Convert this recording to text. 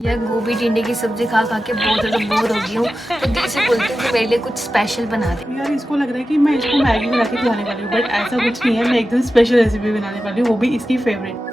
यार गोभी टिंडे की सब्जी खा खा के बहुत ज़्यादा बोर हो गई हूँ, तो दी से बोलती हूँ कि मेरे लिए कुछ स्पेशल बना दे। यार इसको लग रहा है कि मैं इसको मैगी बना के खिलाने वाली हूँ, बट ऐसा कुछ नहीं है। मैं एकदम स्पेशल रेसिपी बनाने वाली हूँ, वो भी इसकी फेवरेट।